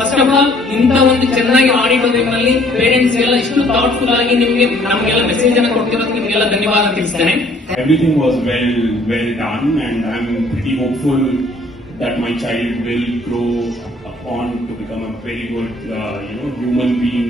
First of all ಇಂತ ಒಂದು ಚೆನ್ನಾಗಿ ಮಾಡಿರೋದು ನಿಮ್ಮಲ್ಲಿ ಪೇರೆಂಟ್ಸ್ ಎಲ್ಲ ಇಷ್ಟು ಥಾಟ್ಫುಲ್ ಆಗಿ ನಿಮ್ಗೆ ನಮಗೆಲ್ಲ ಮೆಸೇಜ್ ಅನ್ನು ಕೊಡ್ತಿರೋದು ನಿಮ್ಗೆಲ್ಲ ಧನ್ಯವಾದ ತಿಳಿಸ್ತೇನೆ. Everything was well done, and I'm pretty hopeful that my child will grow on to become a very good human being.